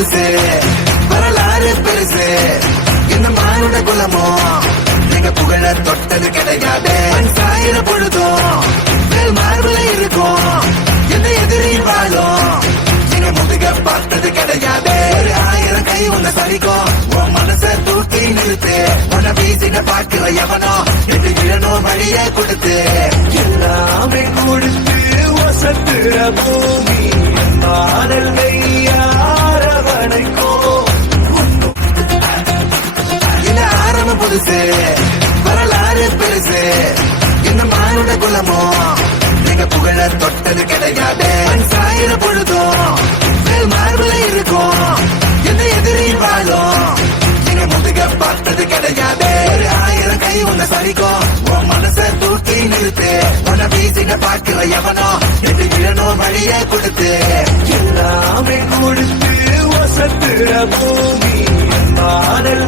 புதுசு வரலாறு பெருசு என்ன மானுட குலமோ நீங்க புகழ தொட்டது கிடையாது சாயிர பொழுதும் மார்புல இருக்கும் என்ன எதிரி வாழும் நீங்க முதுக பார்த்தது கிடையாது 1000 கை உன்னை சரிக்கும் உன் மனச தூக்கி நிறுத்து உன்னை வீசின பாக்குற எவனோ எது விழணும் வழிய கொடுத்து எல்லாமே கொடுத்து வசத்துற பூமி மாடல் அரவணைக்கோ இந்த ஆரம்பம் புதுசு வரலாறு பெருசு என்ன மானுட குலமோ நீங்க புகழ தொட்டது கிடையாது சாயிர பொழுதும் மார்புல இருக்கும் என்ன எதிரி வாழும் நீங்க முதுக பார்த்தது கிடையாது 1000 கை உன்னை சரிக்கும் உன் மனச தூக்கி நிறுத்து உன்னை வீசின பாக்குற எவனோ எது விழணும் வழிய கொடுத்து எல்லாமே கொடுத்து வசத்துற பூமி மாடல்